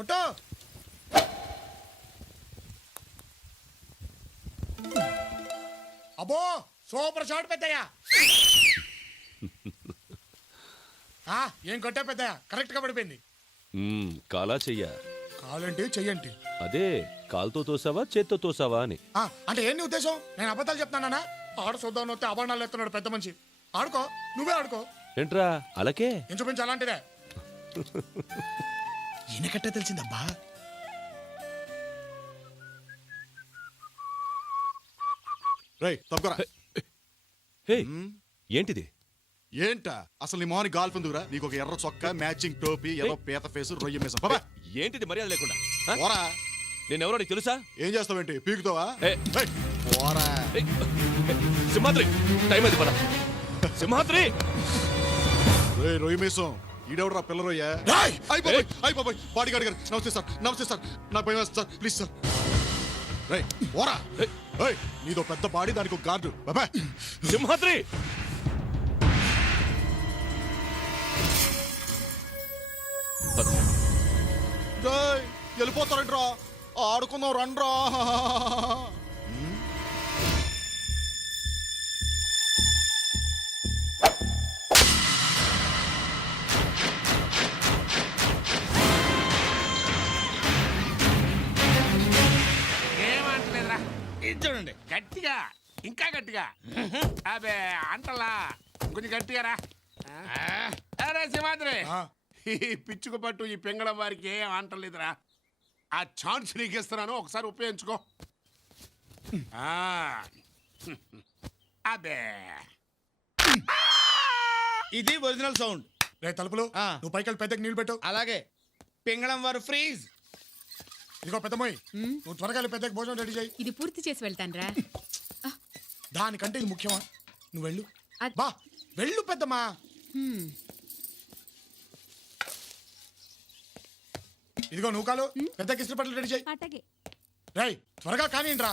కొట్టు. అబ్బో super shot పెద్దయ్యా. ఏం కొట్టా పెద్దయ్యా, కరెక్ట్ గా పడిపోయింది. కాలా చెయ్యా? కాలంటే చెయ్యండి. అదే కాలుతో తోసావా చేత్తో తోసావా అని. అంటే ఏంటి ఉద్దేశం? నేను అబద్ధాలు చెప్తానా? ఆడ చూద్దాం వస్తే అభరణాలు ఎత్తున్నాడు పెద్ద మనిషి. ఆడుకో, నువ్వే ఆడుకో. ఏంట్రా అలాగే ఇంచుమించు అలాంటిదే. ఈయనకట్టే తెలిసిందబ్బా. హే ఏంటిది? ఏంటా అసలు నీ మోహన్ గాల్ఫ్ ఎందుకురా? నీకు ఒక ఎర్ర చొక్కా, మ్యాచింగ్ టోపీ, ఏదో పీత ఫేసు, రొయ్య మీసం. బాబా ఏంటిది మర్యాద లేకుండా? పోరా. నేనెవరో నీకు తెలుసా? ఏం చేస్తావేంటి? పీకుతావా? పోరా. సింహాద్రి టైం అది పద. సింహాద్రి రొయ్య మీసం ఈడెవడరా పిల్ల రొయ్య? అయిపోయి బాడీ గార్డ్ గారు నమస్తే సార్. నమస్తే సార్, నాకు భయం వేస్తుంది సార్, ప్లీజ్ సార్. రే పోరా. నీదో పెద్ద బాడీ, దానికి ఒక గార్డు. బాబా సింహాద్రి వెళ్ళిపోతారంట్రా. ఆడుకుందాం రండ్రా. ఏమంటలేదురా, ఇది చూడండి గట్టిగా, ఇంకా గట్టిగా. అబే అంటలా, కొంచెం గట్టిగా రా. అరే సింహాద్రి, ఈ పిచ్చుకు పట్టు ఈ పెంగళం వారికి ఏం అంటలేదురా. ఆ ఛాన్స్ నీకు ఇస్తున్నాను, ఒకసారి ఉపయోగించుకో. అబే ఇది ఒరిజినల్ సౌండ్. రే తలుపులు, నువ్వు పైకి వెళ్ళి పెద్దకి నీళ్ళు పెట్టు. అలాగే పింగళం వారు ఫ్రీజ్. ఇదిగో పెద్దమ్మాయి, నువ్వు త్వరగా వెళ్ళి పెద్దకి భోజనం రెడీ చేయి. ఇది పూర్తి చేసి వెళ్తాను రా. దానికంటే ఇది ముఖ్యమా? నువ్వు వెళ్ళు. బా వెళ్ళు పెద్దమ్మా. ఇదిగో నువ్వు కాలు పెద్దకి ఇస్త్రీ పట్టలు రెడీ చేయి. రేయ్ త్వరగా కానివ్వండి రా.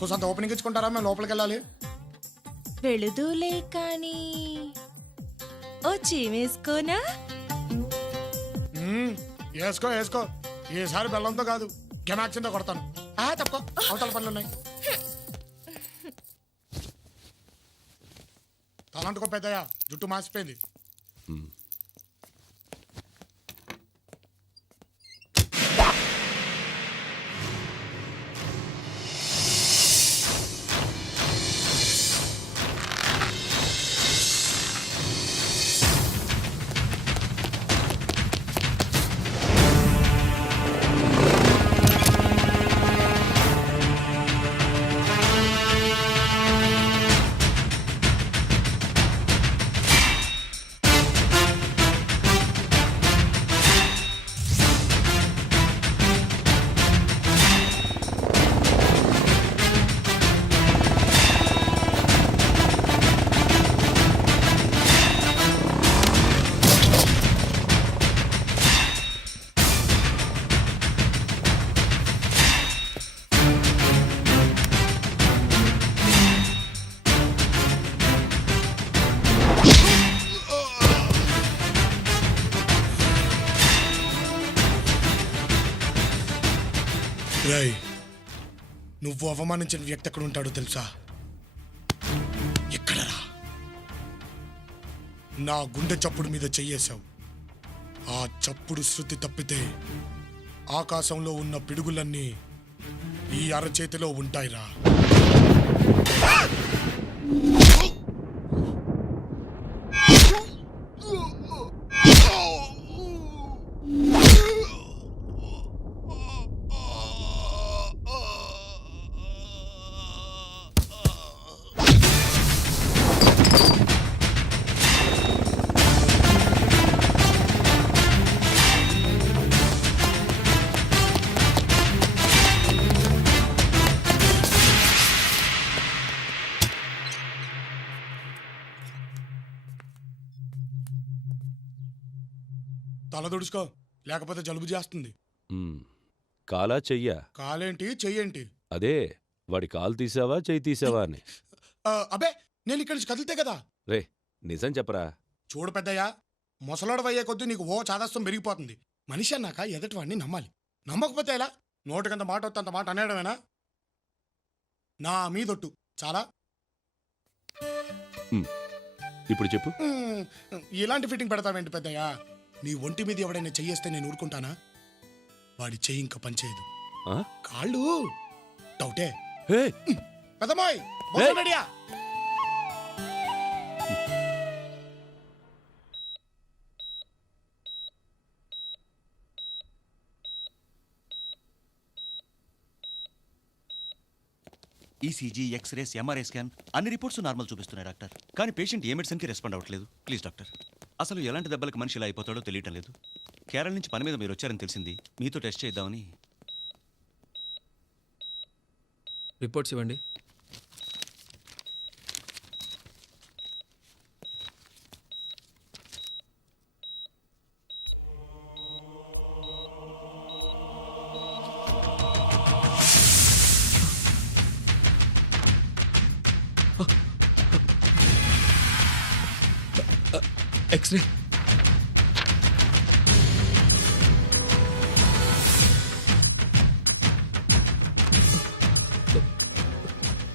కొంత ఓపెనింగ్ ఇచ్చుకుంటారా? మేము లోపలికి వెళ్ళాలి. వెళుదూలే కానీ వచ్చి వేసుకోనా? వేసుకో వేసుకో. ఈసారి బెల్లంతో కాదు, గెమాక్సింతో కొడతాను. తప్ప అవతల పనులు ఉన్నాయి. తలంటుకో పెద్దయ్యా, జుట్టు మాసిపోయింది. నువ్వు అవమానించిన వ్యక్తి ఎక్కడ ఉంటాడో తెలుసా? ఎక్కడరా? నా గుండె చప్పుడు మీద చెయ్యేశావు. ఆ చప్పుడు శృతి తప్పితే ఆకాశంలో ఉన్న పిడుగులన్నీ ఈ అరచేతిలో ఉంటాయిరా. తల దుడుచుకో, లేకపోతే జలుబు చేస్తుంది. కాలా చెయ్యా? కాలేంటి చెయ్యేంటి? అదే వాడి కాలు తీసావా చెయ్యి తీసావా అని. అబ్బే నేను ఇక్కడి నుంచి కదిలితే కదా. రే నిజం చెప్పరా. చూడు పెద్దయ్యా, ముసలోడు అయ్యే కొద్దీ నీకు ఓ చాదస్తం పెరిగిపోతుంది. మనిషి అన్నాక ఎదుటివాడిని నమ్మాలి. నమ్మకపోతే ఎలా? నోటికంత మాట వస్తే అంత మాట అనేయడమేనా? నా మీదొట్టు చాలా. ఇప్పుడు చెప్పు. ఇలాంటి ఫిట్టింగ్ పెడతావేంటి పెద్దయ్యా? నీ ఒంటి మీద ఎవడైనా చెయ్యేస్తే నేను ఊరుకుంటానా? వాడి చెయ్యి ఇంకా పనిచేయదు. ఆ? కాళ్ళు డౌటే. హే పెద్దమ్మాయి ఏయ్! రెడీయా? ఈసీజీ, ఎక్స్రేస్, ఎంఆర్ఐ స్కాన్ అన్ని రిపోర్ట్స్ నార్మల్ చూపిస్తున్నాయి డాక్టర్. కానీ పేషెంట్ ఏ మెడిసిన్కి రెస్పాండ్ అవ్వట్లేదు. ప్లీజ్ డాక్టర్, అసలు ఎలాంటి దెబ్బలకు మనిషి ఇలా అయిపోతాడో తెలియటం లేదు. కేరళ నుంచి పని మీద మీరు వచ్చారని తెలిసింది. మీతో టెస్ట్ చేద్దామని. రిపోర్ట్స్ ఇవ్వండి. X ray.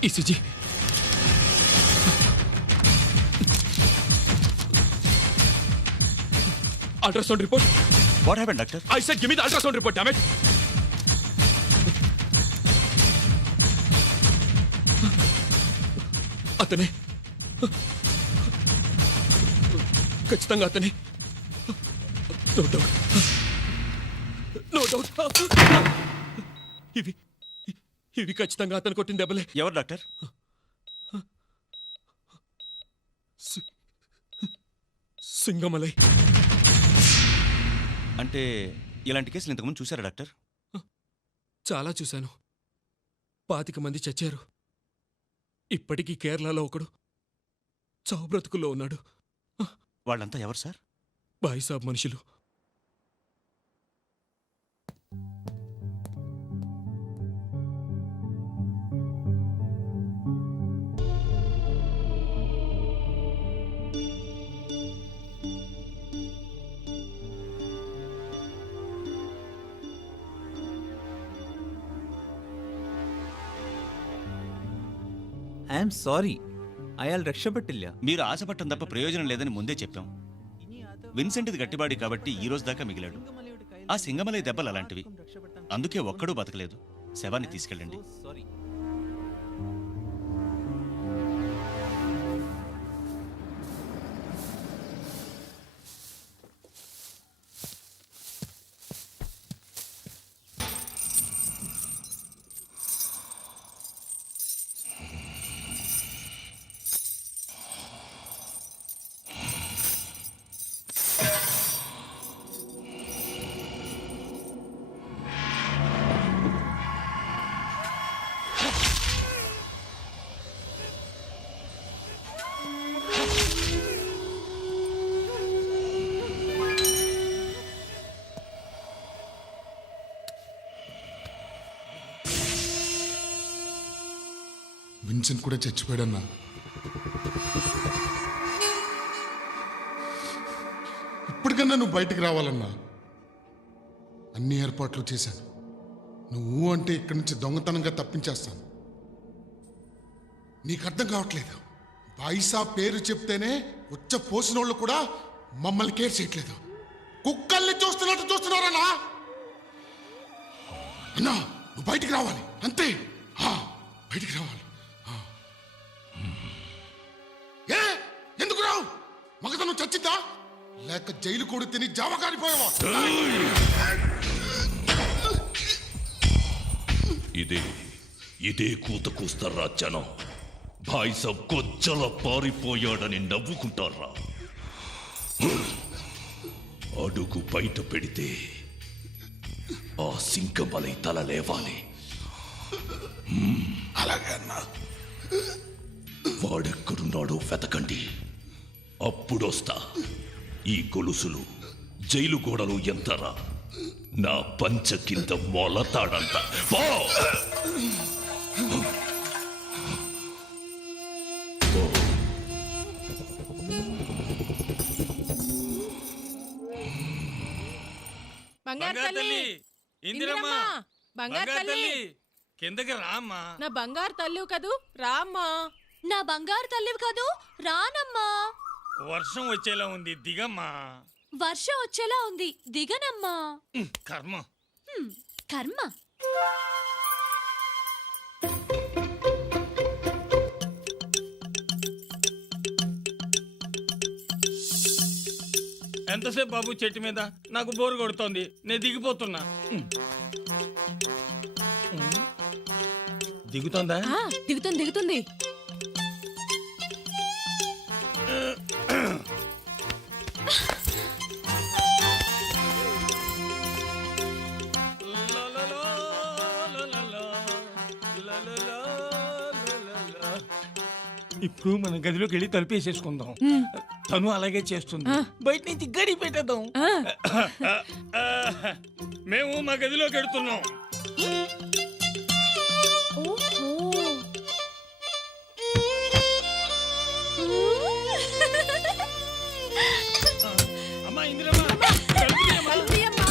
ECG. Ultrasound report. What happened doctor? I said give me the ultrasound report damn it. అతనే, ఖచ్చితంగా అతనే. No doubt, no doubt. ఇవి ఇవి ఖచ్చితంగా అతను కొట్టిన దెబ్బలే. ఎవరు డాక్టర్? సింగమలై. అంటే ఇలాంటి కేసులు ఇంతకుముందు చూసారా డాక్టర్? చాలా చూశాను. 25 మంది చచ్చారు. ఇప్పటికీ కేరళలో ఒకడు చావు బ్రతుకుల్లో ఉన్నాడు. వాళ్ళంతా ఎవరు సార్? బాయిసాబ్ మనుషులు. ఐఎమ్ సారీ, అయాൾ രക്ഷപ്പെട്ടില്ല. మీరు ఆశపట్టం తప్ప ప్రయోజనం లేదని ముందే చెప్పాం. విన్సెంట్ది గట్టిబాడి కాబట్టి ఈ రోజు దాకా మిగిలాడు. ఆ సింగమలై దెబ్బలు అలాంటివి. అందుకే ఒక్కడూ బతకలేదు. శవాన్ని తీసుకెళ్ళండి. సారీ. విన్సెంట్ కూడా చచ్చిపోయాడన్నా. ఇప్పటికన్నా నువ్వు బయటికి రావాలన్నా. అన్ని ఏర్పాట్లు చేశాను. నువ్వు అంటే ఇక్కడి నుంచి దొంగతనంగా తప్పించేస్తాను. నీకు అర్థం కావట్లేదు. బాయిసా పేరు చెప్తేనే ఉచ్చ పోసినోళ్ళు కూడా మమ్మల్ని కేర్ చేయట్లేదు. కుక్కల్ని చూస్తున్నట్టు చూస్తున్నారన్నా. అన్నా నువ్వు బయటికి రావాలి అంతే. బయటికి రావాలి. ఎందుకు రావు? మగతను చచ్చిద్దా లేక జైలు కూడా తిని జావ కారిపోయావా? ఇదే కూత కూస్తారా జనం? బాయిసాబ్ కొచ్చల పారిపోయాడని నవ్వుకుంటారా? అడుగు బయట పెడితే ఆ సింగమలై తల లేవాలి. అలాగే అన్నా. వాడెక్కడున్నాడో వెతకండి. అప్పుడొస్తా. ఈ గొలుసులు జైలు గోడలు ఎంతరా? నా పంచ కింద మొలతాడంత. పో! పో! బంగారు తల్లి ఇందిరమ్మ బంగారు తల్లి కిందకి రామ్మా. నా బంగారు తల్లివి కదూ రామ్మా. నా బంగారు తల్లివి కదూ రానమ్మా. వర్షం వచ్చేలా ఉంది, దిగమ్మా. వర్షం వచ్చేలా ఉంది దిగనమ్మా. కర్మ. కర్మ. ఎంతసేపు బాబు చెట్టు మీద? నాకు బోరు కొడుతోంది, నేను దిగిపోతున్నా. దిగుతోందా? దిగుతుంది దిగుతుంది. ఇప్పుడు మన గదిలోకి వెళ్ళి తలుపేసేసుకుందాం. తను అలాగే చేస్తుంది. బయట నుంచి గడి పెట్టేద్దాం. మేము మా గదిలోకి వెళ్తున్నాం. అమ్మా ఇందిరమ్మా, తలుపు తీయమ్మా.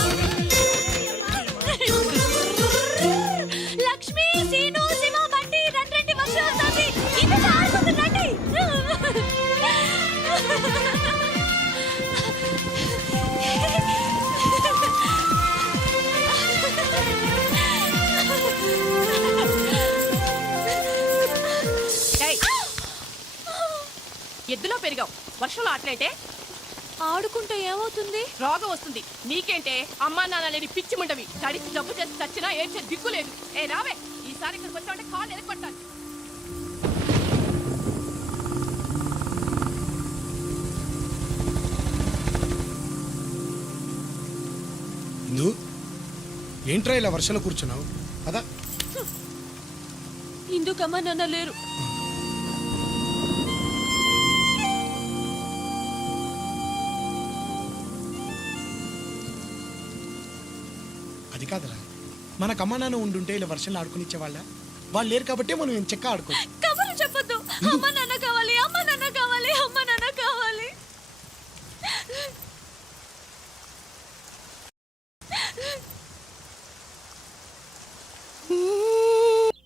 లక్ష్మి సీను శివ బండి రండి వర్షం వస్తుంది. ఇది ఆడుతుంది రండి. ఎద్దులో పెరిగావు, వర్షంలో ఆటలేటే? ఆడుకుంటే ఏమవుతుంది? రోగం వస్తుంది. నీకేంటే అమ్మా నాన్న లేని పిచ్చి ముండవి. తడిచి జబ్బు చేసి చచ్చినా ఏడ్చే దిక్కు లేదు. ఏ రావే, ఈసారి ఇక్కడికి వచ్చావంటే కాళ్ళు ఎరగొట్టాలి. ఇందు ఏంట్రా ఇలా వర్షంలో కూర్చున్నావు? అదా ఇందుకమ్మా నాన్న లేరు. అది కాదురా, మన కమ్మ నాన్న ఉండుంటే ఇలా వర్షంలో ఆడుకునిచ్చేవాళ్ళ. వాళ్ళు లేరు కాబట్టి మనం చెక్క ఆడుకోవచ్చు. కబుర్లు చెప్పొద్దు. అమ్మా